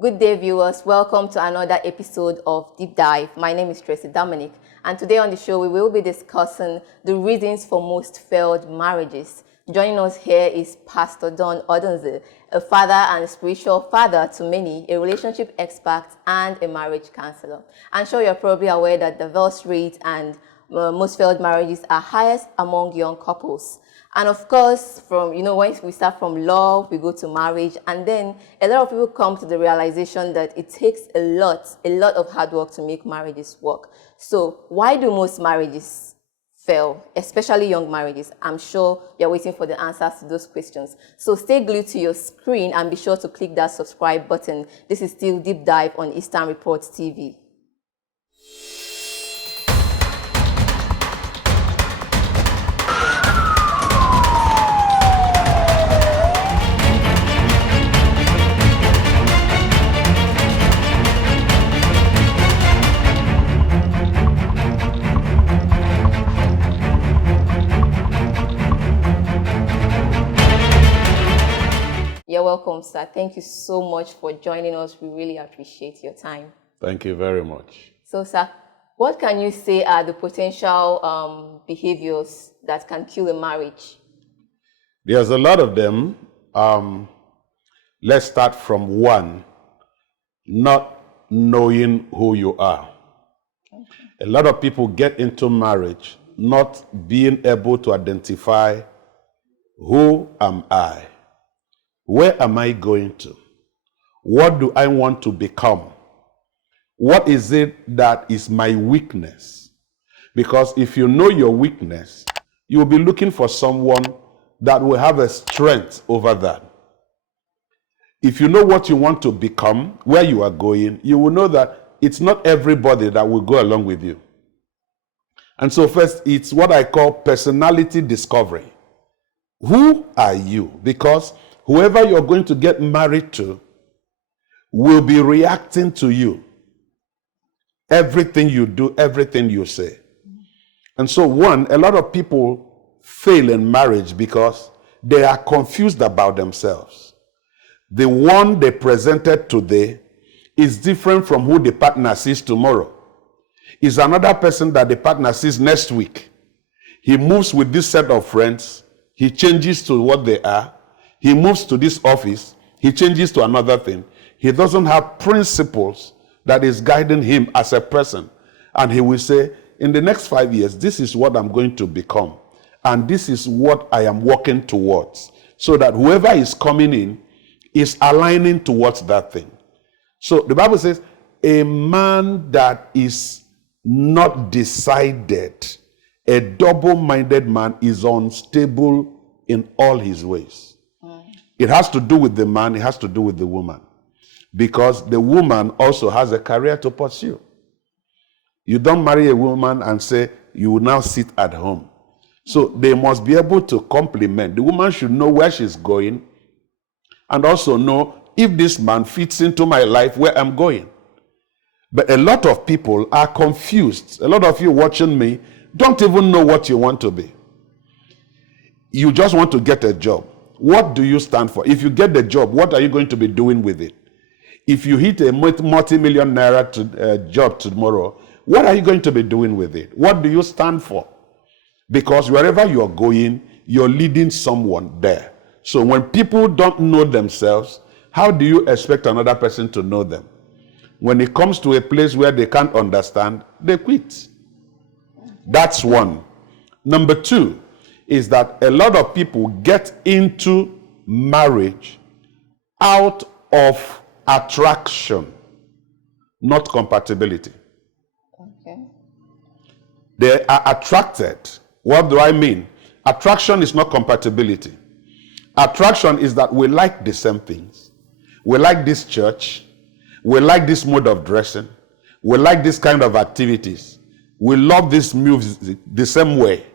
Good day, viewers. Welcome to another episode of Deep Dive. My name is Tracy Dominic, and today on the show we will be discussing the reasons for most failed marriages. Joining us here is Pastor Odunze, a father and a spiritual father to many, a relationship expert and a marriage counselor. I'm sure you're probably aware that divorce rate and most failed marriages are highest among young couples. And of course, once we start from love, we go to marriage, and then a lot of people come to the realization that it takes a lot of hard work to make marriages work. So why do most marriages fail, especially young marriages? I'm sure you're waiting for the answers to those questions. So stay glued to your screen and be sure to click that subscribe button. This is still Deep Dive on Eastern Reports TV. You're welcome, sir. Thank you so much for joining us. We really appreciate your time. Thank you very much. So, sir, what can you say are the potential behaviors that can kill a marriage? There's a lot of them. Let's start from one, not knowing who you are. Okay. A lot of people get into marriage not being able to identify who am I? Where am I going to? What do I want to become? What is it that is my weakness? Because if you know your weakness, you will be looking for someone that will have a strength over that. If you know what you want to become, where you are going, you will know that it's not everybody that will go along with you. And so first, it's what I call personality discovery. Who are you? Because whoever you're going to get married to will be reacting to you. Everything you do, everything you say. And so a lot of people fail in marriage because they are confused about themselves. The one they presented today is different from who the partner sees tomorrow. Is another person that the partner sees next week. He moves with this set of friends. He changes to what they are. He moves to this office, he changes to another thing. He doesn't have principles that is guiding him as a person. And he will say, in the next 5 years, this is what I'm going to become. And this is what I am working towards. So that whoever is coming in is aligning towards that thing. So the Bible says, a man that is not decided, a double-minded man is unstable in all his ways. It has to do with the man, it has to do with the woman. Because the woman also has a career to pursue. You don't marry a woman and say, you will now sit at home. So they must be able to complement. The woman should know where she's going and also know if this man fits into my life where I'm going. But a lot of people are confused. A lot of you watching me don't even know what you want to be. You just want to get a job. What do you stand for? If you get the job, what are you going to be doing with it? If you hit a multi-million naira job tomorrow, what are you going to be doing with it? What do you stand for? Because wherever you're going, you're leading someone there. So when people don't know themselves, how do you expect another person to know them? When it comes to a place where they can't understand, they quit. That's one. Number two is that a lot of people get into marriage out of attraction, not compatibility. Okay. They are attracted. What do I mean? Attraction is not compatibility. Attraction is that we like the same things. We like this church. We like this mode of dressing. We like this kind of activities. We love this music the same way.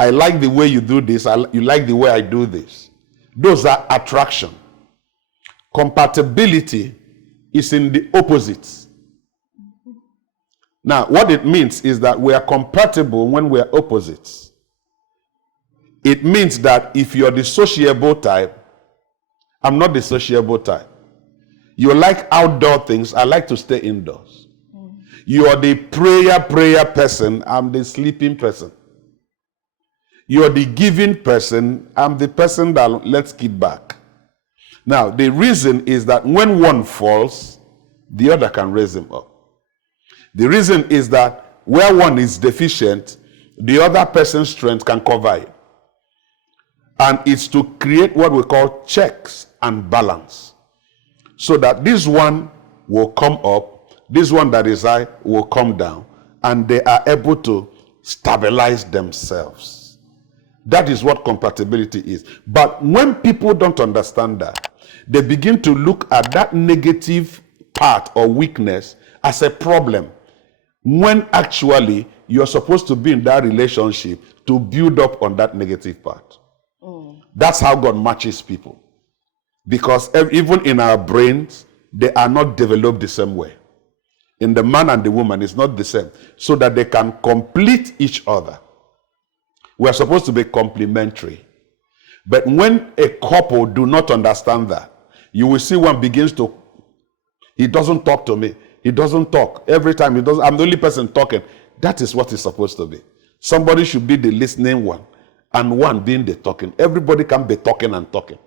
I like the way you do this. You like the way I do this. Those are attraction. Compatibility is in the opposites. Now, what it means is that we are compatible when we are opposites. It means that if you're the sociable type, I'm not the sociable type. You like outdoor things. I like to stay indoors. You are the prayer person. I'm the sleeping person. You are the giving person. I'm the person that let's keep back. Now, the reason is that when one falls, the other can raise him up. The reason is that where one is deficient, the other person's strength can cover it. And it's to create what we call checks and balance. So that this one will come up, this one that is high will come down, and they are able to stabilize themselves. That is what compatibility is. But when people don't understand that, they begin to look at that negative part or weakness as a problem, when actually you're supposed to be in that relationship to build up on that negative part. That's how God matches people. Because even in our brains, they are not developed the same way. In the man and the woman, it's not the same. So that they can complete each other. We are supposed to be complementary. But when a couple do not understand that, you will see one begins to, he doesn't talk to me. He doesn't talk. Every time he doesn't, I'm the only person talking. That is what it's supposed to be. Somebody should be the listening one, and one being the talking. Everybody can be talking and talking.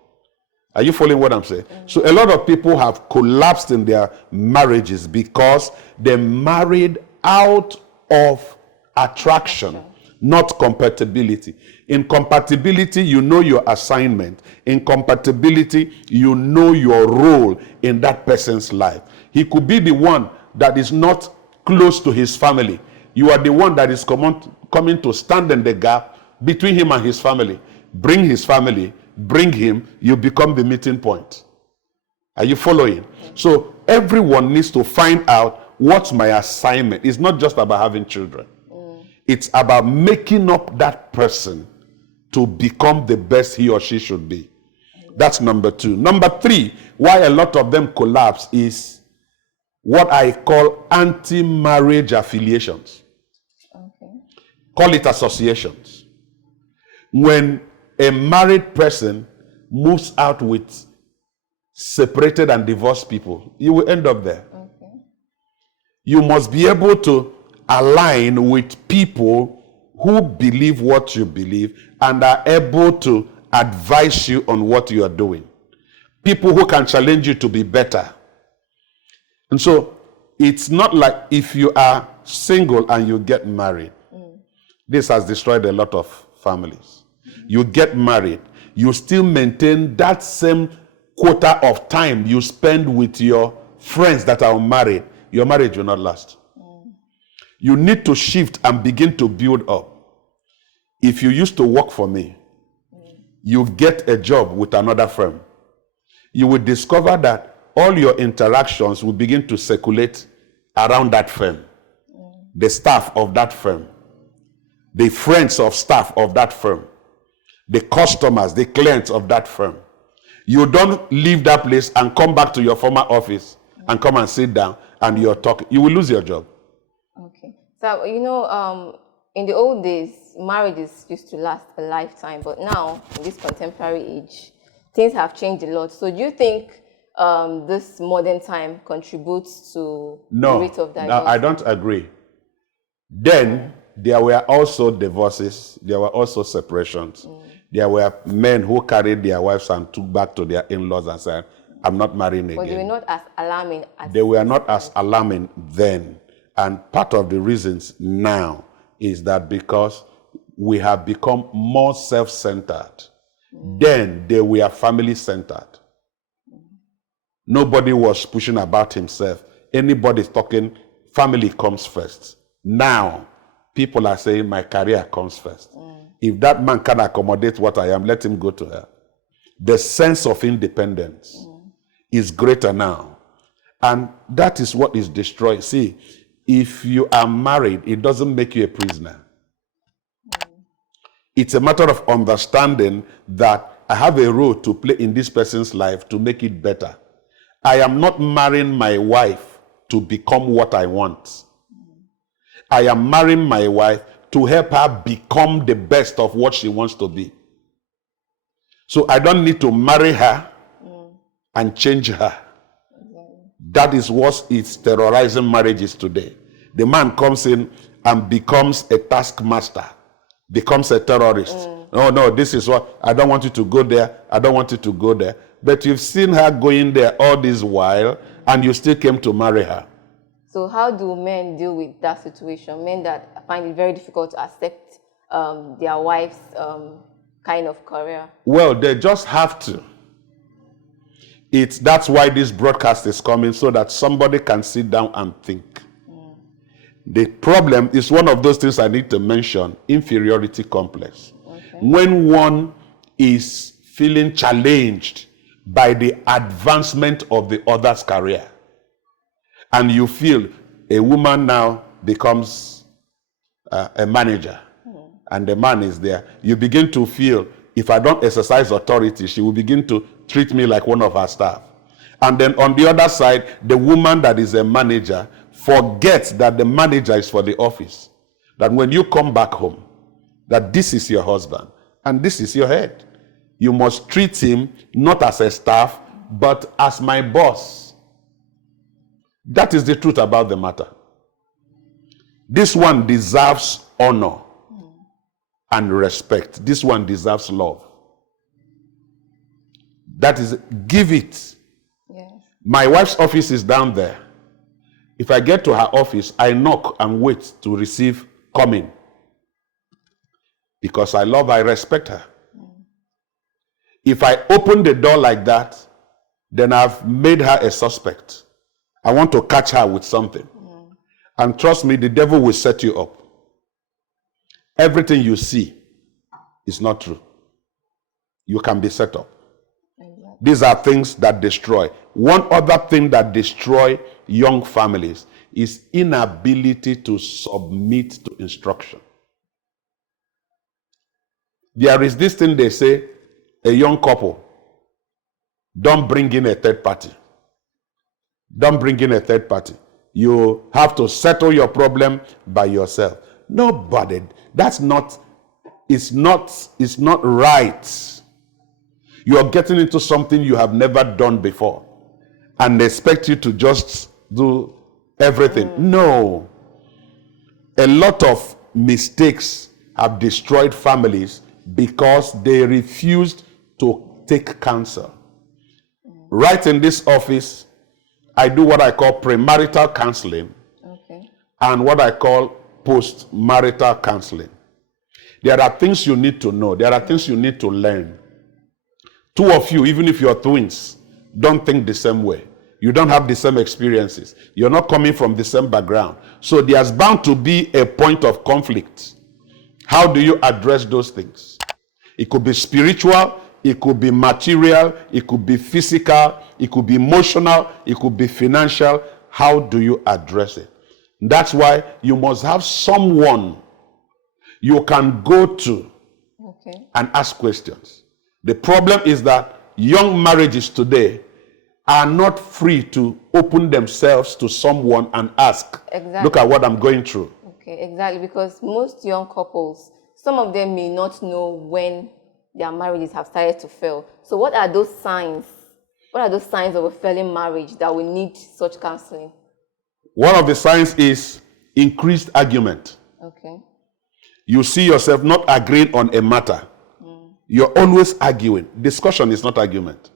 Are you following what I'm saying? So a lot of people have collapsed in their marriages because they married out of attraction, not compatibility. In compatibility, you know your assignment. In compatibility, you know your role in that person's life. He could be the one that is not close to his family. You are the one that is coming to stand in the gap between him and his family. Bring his family, bring him, you become the meeting point. Are you following? So everyone needs to find out what's my assignment. It's not just about having children. It's about making up that person to become the best he or she should be. That's number 2. Number 3, why a lot of them collapse is what I call anti-marriage affiliations. Okay. Call it associations. When a married person moves out with separated and divorced people, you will end up there. Okay. You must be able to align with people who believe what you believe and are able to advise you on what you are doing. People who can challenge you to be better. And so it's not like if you are single and you get married. This has destroyed a lot of families. You get married, you still maintain that same quota of time you spend with your friends that are married. Your marriage will not last. You need to shift and begin to build up. If you used to work for me, you get a job with another firm, you will discover that all your interactions will begin to circulate around that firm. The staff of that firm, the friends of staff of that firm, the customers, the clients of that firm. You don't leave that place and come back to your former office and come and sit down and you're talking. You will lose your job. Okay. So, in the old days, marriages used to last a lifetime, but now, in this contemporary age, things have changed a lot. So do you think this modern time contributes to the rate of divorce? No, I don't agree. Then, there were also divorces, there were also separations. There were men who carried their wives and took back to their in-laws and said, I'm not marrying again. But they were not as alarming as they were not as alarming then. And part of the reasons now is that because we have become more self-centered. Then they were family-centered. Nobody was pushing about himself. Anybody talking, family comes first. Now, people are saying my career comes first. If that man can accommodate what I am, let him go to her. The sense of independence is greater now. And that is what is destroying. See, if you are married, it doesn't make you a prisoner. It's a matter of understanding that I have a role to play in this person's life to make it better. I am not marrying my wife to become what I want. I am marrying my wife to help her become the best of what she wants to be. So I don't need to marry her and change her. That is what is terrorizing marriages today. The man comes in and becomes a taskmaster, becomes a terrorist. Oh no, this is what, I don't want you to go there, I don't want you to go there. But you've seen her going there all this while, and you still came to marry her. So how do men deal with that situation? Men that find it very difficult to accept their wife's kind of career? Well, they just have to. That's why this broadcast is coming, so that somebody can sit down and think. The problem is one of those things I need to mention, inferiority complex. Okay. When one is feeling challenged by the advancement of the other's career, and you feel a woman now becomes a manager, and the man is there, you begin to feel, if I don't exercise authority, she will begin to treat me like one of her staff. And then on the other side, the woman that is a manager forgets that the manager is for the office. That when you come back home, that this is your husband and this is your head. You must treat him not as a staff, but as my boss. That is the truth about the matter. This one deserves honor and respect. This one deserves love. That is, give it. Yes. My wife's office is down there. If I get to her office, I knock and wait to receive coming. Because I love her, I respect her. If I open the door like that, then I've made her a suspect. I want to catch her with something. And trust me, the devil will set you up. Everything you see is not true. You can be set up. Exactly. These are things that destroy. One other thing that destroys young families is inability to submit to instruction. There is this thing they say, a young couple, don't bring in a third party. Don't bring in a third party. You have to settle your problem by yourself. Nobody, it's not right. You are getting into something you have never done before and expect you to just do everything. No. A lot of mistakes have destroyed families because they refused to take counsel. Right in this office, I do what I call premarital counseling, and what I call post-marital counseling. There are things you need to know. There are things you need to learn. Two of you, even if you're twins, don't think the same way. You don't have the same experiences. You're not coming from the same background. So there's bound to be a point of conflict. How do you address those things? It could be spiritual, it could be material, it could be physical, it could be emotional, it could be financial. How do you address it? That's why you must have someone you can go to and ask questions. The problem is that young marriages today are not free to open themselves to someone and ask, look at what I'm going through. Okay, exactly, because most young couples, some of them may not know when their marriages have started to fail. So what are those signs? What are those signs of a failing marriage that we need such counseling? One of the signs is increased argument. Okay. You see yourself not agreeing on a matter. You're always arguing. Discussion is not argument.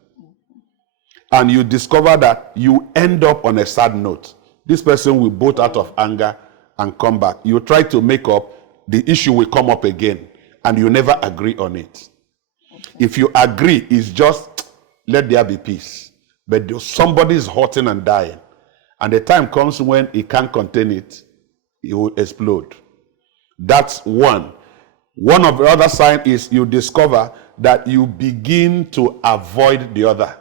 And you discover that you end up on a sad note. This person will bolt out of anger and come back. You try to make up, the issue will come up again, and you never agree on it. If you agree, it's just, let there be peace. But somebody is hurting and dying. And the time comes when he can't contain it, it will explode. That's one. One of the other signs is you discover that you begin to avoid the other.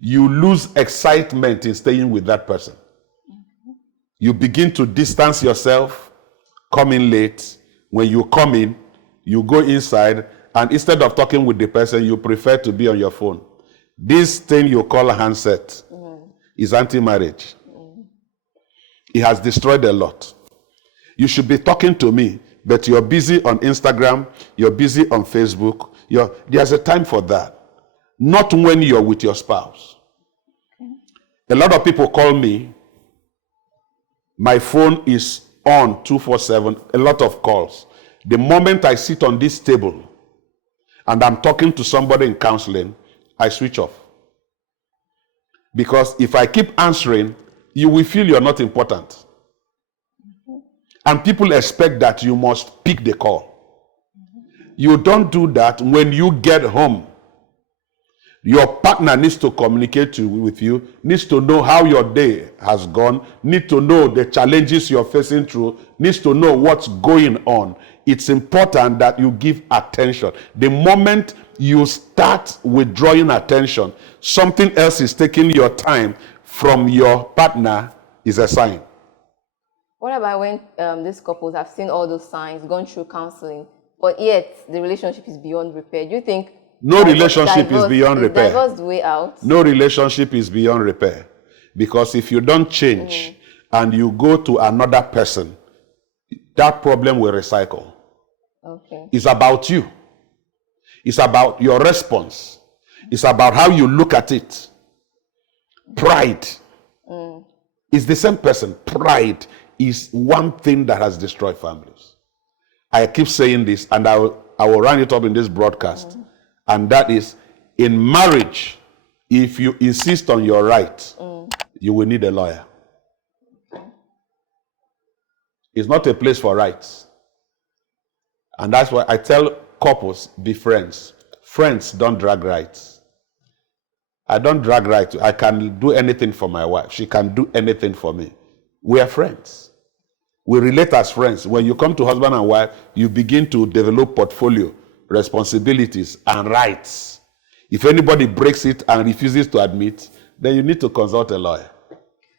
You lose excitement in staying with that person. You begin to distance yourself, come in late. When you come in, you go inside, and instead of talking with the person, you prefer to be on your phone. This thing you call a handset is anti-marriage. It has destroyed a lot. You should be talking to me, but you're busy on Instagram, you're busy on Facebook. There's a time for that. Not when you're with your spouse. A lot of people call me. My phone is on 24/7, a lot of calls. The moment I sit on this table and I'm talking to somebody in counseling, I switch off. Because if I keep answering, you will feel you're not important. And people expect that you must pick the call. You don't do that when you get home. Your partner needs to communicate with you, needs to know how your day has gone, needs to know the challenges you're facing through, needs to know what's going on. It's important that you give attention. The moment you start withdrawing attention, something else is taking your time from your partner is a sign. What about when these couples have seen all those signs, gone through counseling, but yet the relationship is beyond repair? Do you think no relationship is beyond repair? Divorce the way out? No relationship is beyond repair. Because if you don't change and you go to another person, that problem will recycle. Okay. It's about you. It's about your response. It's about how you look at it. Pride is the same person. Pride is one thing that has destroyed families. I keep saying this, and I will run it up in this broadcast. And that is, in marriage, if you insist on your right, you will need a lawyer. It's not a place for rights. And that's why I tell couples, be friends. Friends don't drag rights. I don't drag rights. I can do anything for my wife. She can do anything for me. We are friends. We relate as friends. When you come to husband and wife, you begin to develop portfolio, responsibilities, and rights. If anybody breaks it and refuses to admit, then you need to consult a lawyer.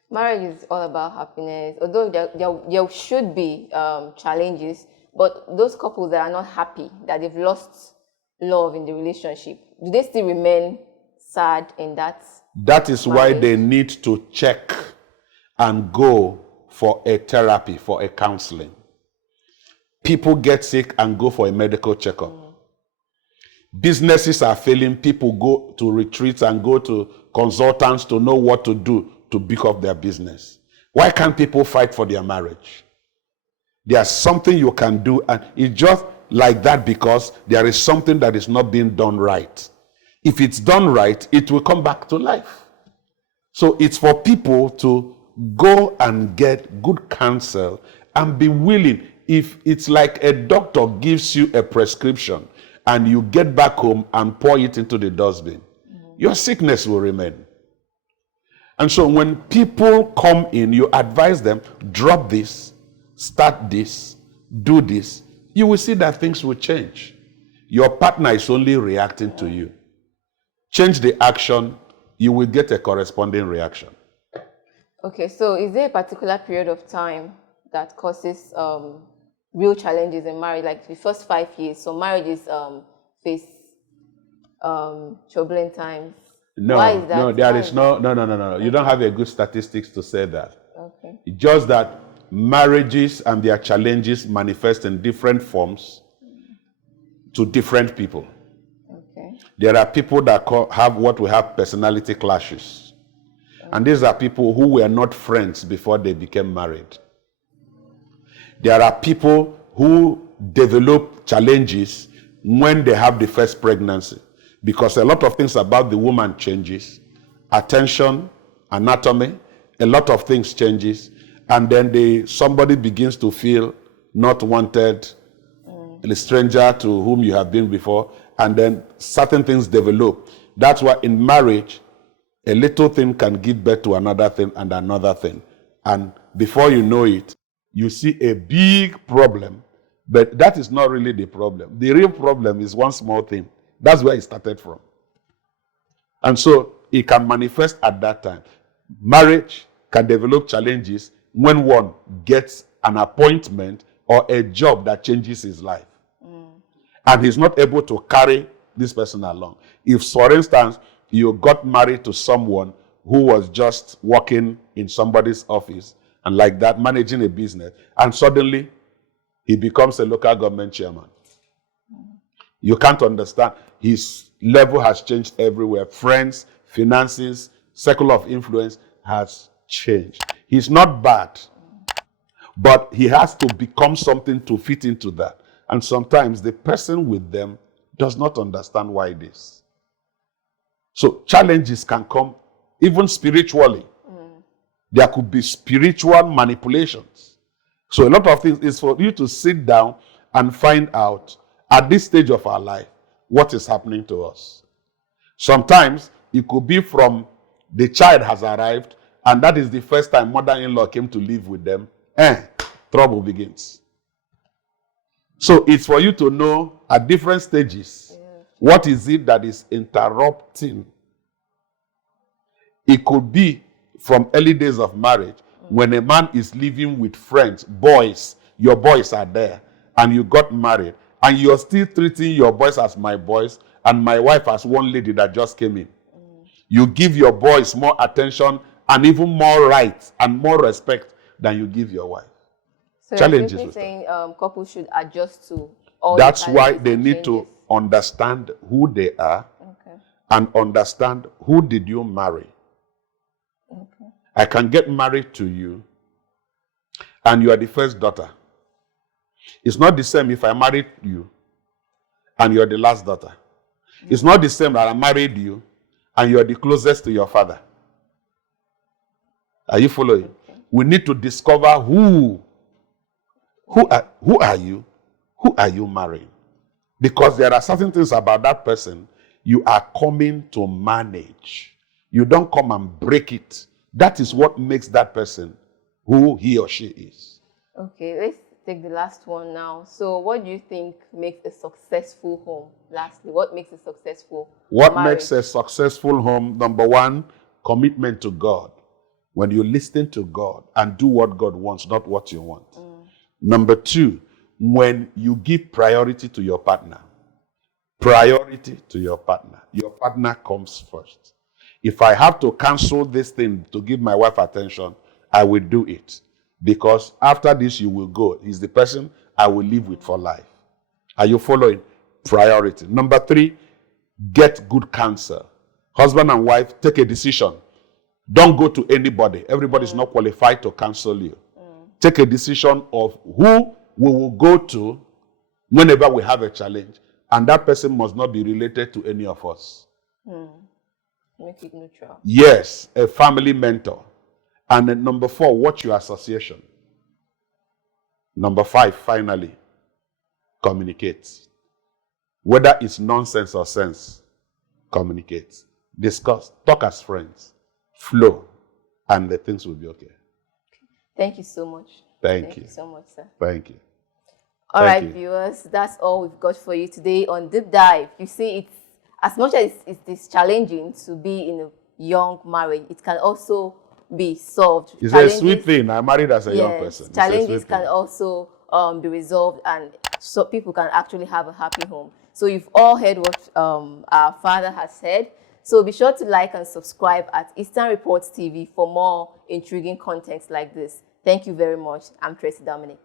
Marriage is all about happiness. Although there should be challenges, but those couples that are not happy, that they've lost love in the relationship, do they still remain sad in that? That is why they need to check and go for a therapy, for a counseling. People get sick and go for a medical checkup. Businesses are failing. People go to retreats and go to consultants to know what to do to pick up their business. Why can't people fight for their marriage? There's something you can do, and it's just like that because there is something that is not being done right. If it's done right, it will come back to life. So it's for people to go and get good counsel and be willing. If it's like a doctor gives you a prescription and you get back home and pour it into the dustbin, your sickness will remain. And so when people come in, you advise them, drop this, start this, do this. You will see that things will change. Your partner is only reacting to you. Change the action, you will get a corresponding reaction. Okay, so is there a particular period of time that causes real challenges in marriage, like the first 5 years? So marriages face turbulent times. No, why is that? no, there is no. You don't have a good statistics to say that. Okay. It's just that marriages and their challenges manifest in different forms to different people. Okay. There are people that have what we have personality clashes. And these are people who were not friends before they became married. There are people who develop challenges when they have the first pregnancy, because a lot of things about the woman changes. Attention, anatomy, a lot of things changes. And then somebody begins to feel not wanted, a stranger to whom you have been before, and then certain things develop. That's why in marriage, a little thing can give birth to another thing and another thing. And before you know it, you see a big problem, but that is not really the problem. The real problem is one small thing. That's where it started from. And so it can manifest at that time. Marriage can develop challenges when one gets an appointment or a job that changes his life. And he's not able to carry this person along. If, for instance, you got married to someone who was just working in somebody's office and like that, managing a business, and suddenly he becomes a local government chairman. You can't understand. His level has changed everywhere. Friends, finances, circle of influence has changed. He's not bad, but he has to become something to fit into that. And sometimes the person with them does not understand why it is. So challenges can come even spiritually. There could be spiritual manipulations. So a lot of things is for you to sit down and find out at this stage of our life what is happening to us. Sometimes it could be from the child has arrived and that is the first time mother-in-law came to live with them. Trouble begins. So it's for you to know at different stages, what is it that is interrupting. It could be from early days of marriage, when a man is living with friends, boys, your boys are there, and you got married, and you're still treating your boys as my boys, and my wife as one lady that just came in. You give your boys more attention and even more rights and more respect than you give your wife. So Challenges you're with saying couples should adjust to all That's the why challenges they and need to changes. understand who they are and understand who did you marry. I can get married to you and you are the first daughter. It's not the same if I married you and you're the last daughter. It's not the same that I married you and you're the closest to your father. Are you following? We need to discover who are you? Who are you marrying? Because there are certain things about that person you are coming to manage. You don't come and break it. That is what makes that person who he or she is. Okay, let's take the last one now. So what do you think makes a successful home? Lastly, what makes a successful What marriage? makes a successful home? Number one, commitment to God. When you listen to God and do what God wants, not what you want. Number two, when you give priority to your partner. Priority to your partner. Your partner comes first. If I have to cancel this thing to give my wife attention, I will do it. Because after this, you will go. He's the person I will live with for life. Are you following? Priority. Number three, get good counsel. Husband and wife, take a decision. Don't go to anybody. Everybody is not qualified to counsel you. Take a decision of who we will go to whenever we have a challenge. And that person must not be related to any of us. Make it neutral. Yes, a family mentor. And then number four, watch your association. Number five, finally, communicate. Whether it's nonsense or sense, communicate. Discuss. Talk as friends. Flow. And the things will be okay. Thank you so much. Thank you. Thank you so much, sir. Thank you. All Thank right, you. viewers, that's all we've got for you today on Deep Dive. You see, it's as much as it's challenging to be in a young marriage, it can also be solved. It's a sweet thing. I married as a young person. It's a Challenges sweet can thing. also be resolved, and so people can actually have a happy home. So you've all heard what our father has said. So be sure to like and subscribe at Eastern Reports TV for more intriguing contents like this. Thank you very much. I'm Tracy Dominic.